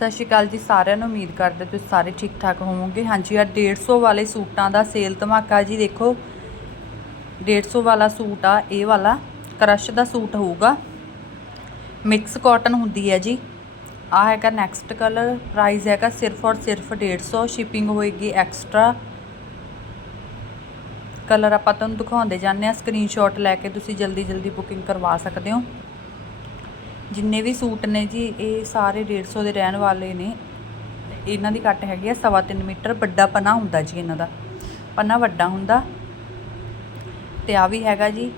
ਸਤਿ ਸ਼੍ਰੀ ਅਕਾਲ ਜੀ, ਸਾਰਿਆਂ ਨੂੰ ਉਮੀਦ ਕਰਦੇ ਤੁਸੀਂ ਸਾਰੇ ਠੀਕ ਠਾਕ ਹੋਵੋਗੇ। ਹਾਂਜੀ ਆ 150 ਵਾਲੇ ਸੂਟਾਂ ਦਾ ਸੇਲ ਧਮਾਕਾ ਜੀ ਦੇਖੋ। 150 ਵਾਲਾ ਸੂਟ ਆ, ਇਹ ਵਾਲਾ ਕਰਸ਼ ਦਾ ਸੂਟ ਹੋਊਗਾ। ਮਿਕਸ ਕਾਟਨ ਹੁੰਦੀ ਹੈ ਜੀ। ਆ ਹੈਗਾ ਨੈਕਸਟ ਕਲਰ ਪ੍ਰਾਈਸ ਹੈਗਾ ਸਿਰਫ ਔਰ ਸਿਰਫ 150 ਸ਼ਿਪਿੰਗ ਹੋਏਗੀ ਐਕਸਟਰਾ ਕਲਰ ਆਪਾਂ ਤੁਹਾਨੂੰ ਦਿਖਾਉਂਦੇ ਜਾਂਦੇ ਆ ਸਕਰੀਨਸ਼ਾਟ ਲੈ ਕੇ ਤੁਸੀਂ ਜਲਦੀ ਜਲਦੀ ਬੁਕਿੰਗ ਕਰਵਾ ਸਕਦੇ ਹੋ। ਜਿੰਨੇ ਵੀ ਸੂਟ ਨੇ ਜੀ, ਇਹ ਸਾਰੇ 150 ਦੇ ਰਹਿਣ ਵਾਲੇ ਨੇ। ਇਹਨਾਂ ਦੀ ਕੱਟ ਹੈਗੀ ਆ, ਸਵਾ ਤਿੰਨ ਮੀਟਰ ਵੱਡਾ ਪਨਾ ਹੁੰਦਾ ਜੀ ਇਹਨਾਂ ਦਾ। ਪਨਾ ਵੱਡਾ ਹੁੰਦਾ। ਤੇ ਆ ਵੀ ਹੈਗਾ ਜੀ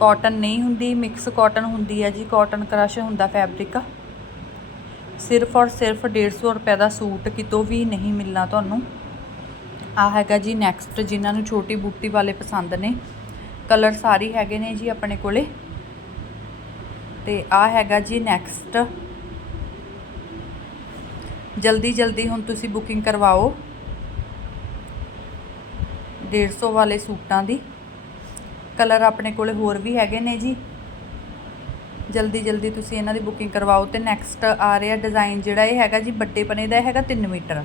ਕਾਟਨ ਨਹੀਂ ਹੁੰਦੀ ਮਿਕਸ ਕਾਟਨ ਹੁੰਦੀ ਹੈ ਜੀ ਕਾਟਨ ਕ੍ਰਸ਼ ਹੁੰਦਾ ਫੈਬਰਿਕ ਸਿਰਫ ਔਰ ਸਿਰਫ 150 ਰੁਪਏ ਦਾ ਸੂਟ ਕਿਤੋਂ ਵੀ ਨਹੀਂ ਮਿਲਣਾ ਤੁਹਾਨੂੰ। ਆ ਹੈਗਾ ਜੀ ਨੈਕਸਟ ਜਿਨ੍ਹਾਂ ਨੂੰ ਛੋਟੀ ਬੂਟੀ ਵਾਲੇ ਪਸੰਦ ਨੇ। ਕਲਰ ਸਾਰੇ ਹੈਗੇ ਨੇ ਜੀ ਆਪਣੇ ਕੋਲੇ। ਤੇ ਆ ਹੈਗਾ ਜੀ ਨੈਕਸਟ ਜਲਦੀ ਜਲਦੀ ਹੁਣ ਤੁਸੀਂ ਬੁਕਿੰਗ ਕਰਵਾਓ। 150 ਵਾਲੇ ਸੂਟਾਂ ਦੀ। ਕਲਰ ਆਪਣੇ ਕੋਲੇ ਹੋਰ ਵੀ ਹੈਗੇ ਨੇ ਜੀ। ਜਲਦੀ ਜਲਦੀ ਤੁਸੀਂ ਇਹਨਾਂ ਦੀ ਬੁਕਿੰਗ ਕਰਵਾਓ ਤੇ ਨੈਕਸਟ ਆ ਰਿਹਾ ਡਿਜ਼ਾਈਨ ਜਿਹੜਾ ਇਹ ਹੈਗਾ ਜੀ ਵੱਡੇ ਪਨੇ ਦਾ ਹੈਗਾ 3 ਮੀਟਰ।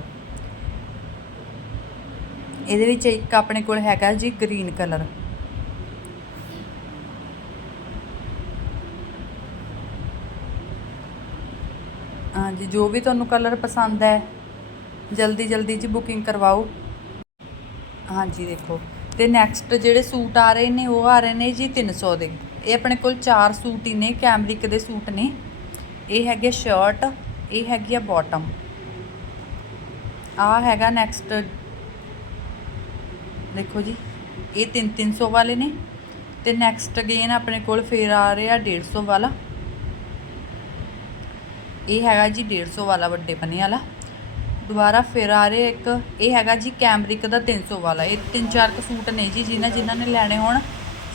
ਇਹਦੇ ਵਿੱਚ ਇੱਕ ਆਪਣੇ ਕੋਲ ਹੈਗਾ ਜੀ ਗ੍ਰੀਨ ਕਲਰ ਹਾਂਜੀ, ਜੋ ਵੀ ਤੁਹਾਨੂੰ ਕਲਰ ਪਸੰਦ ਹੈ, ਜਲਦੀ ਜਲਦੀ ਜੀ ਬੁਕਿੰਗ ਕਰਵਾਓ। ਹਾਂਜੀ, ਦੇਖੋ। ਤੇ ਨੈਕਸਟ ਜਿਹੜੇ ਸੂਟ ਆ ਰਹੇ ਨੇ, ਉਹ ਆ ਰਹੇ ਨੇ ਜੀ 300 ਦੇ। ਇਹ ਆਪਣੇ ਕੋਲ ਚਾਰ ਸੂਟ ਹੀ ਨੇ ਕੈਮਰਿਕ ਦੇ ਸੂਟ ਨੇ। ਇਹ ਹੈਗੇ ਸ਼ਰਟ ਇਹ ਹੈਗੀ ਆ ਬਾਟਮ ਆ ਹੈਗਾ ਨੈਕਸਟ ਦੇਖੋ ਜੀ, ਇਹ 3 300 ਵਾਲੇ ਨੇ। ਤੇ ਨੈਕਸਟ ਅਗੇਨ ਆਪਣੇ ਕੋਲ ਫੇਰ ਆ ਰਿਹਾ 150 ਵਾਲਾ। ਇਹ ਹੈਗਾ ਜੀ 150 ਵਾਲਾ ਵੱਡੇ ਪੰਨੇ ਵਾਲਾ। ਦੁਬਾਰਾ ਫਿਰ ਆ ਰਿਹਾ ਇੱਕ, ਇਹ ਹੈਗਾ ਜੀ ਕੈਮਰਿਕ ਦਾ 300 ਵਾਲਾ। ਇਹ ਤਿੰਨ ਚਾਰ ਕੁ ਸੂਟ ਨੇ ਜੀ, ਜਿਨ੍ਹਾਂ ਜਿਨ੍ਹਾਂ ਨੇ ਲੈਣੇ ਹੋਣ।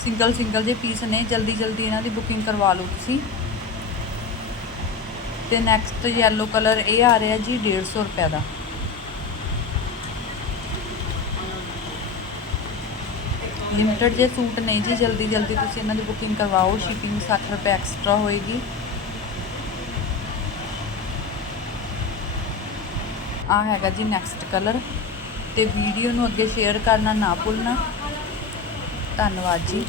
ਸਿੰਗਲ ਸਿੰਗਲ ਜੇ ਪੀਸ ਨੇ, ਜਲਦੀ ਜਲਦੀ ਇਹਨਾਂ ਦੀ ਬੁਕਿੰਗ ਕਰਵਾ ਲਓ ਤੁਸੀਂ। ਤੇ ਨੈਕਸਟ ਯੈਲੋ ਕਲਰ ਇਹ ਆ ਰਿਹਾ ਜੀ 150 ਰੁਪਏ ਦਾ। ਲਿਮਟਡ ਜੇ ਸੂਟ ਨੇ ਜੀ, ਜਲਦੀ ਜਲਦੀ ਤੁਸੀਂ ਇਹਨਾਂ ਦੀ ਬੁਕਿੰਗ ਕਰਵਾਓ। ਸ਼ਿਪਿੰਗ 60 ਰੁਪਏ ਐਕਸਟਰਾ ਹੋਏਗੀ। ਆ ਹੈਗਾ ਜੀ ਨੈਕਸਟ ਕਲਰ ਤੇ ਵੀਡੀਓ ਨੂੰ ਅੱਗੇ ਸ਼ੇਅਰ ਕਰਨਾ ਨਾ ਭੁੱਲਣਾ। ਧੰਨਵਾਦ ਜੀ।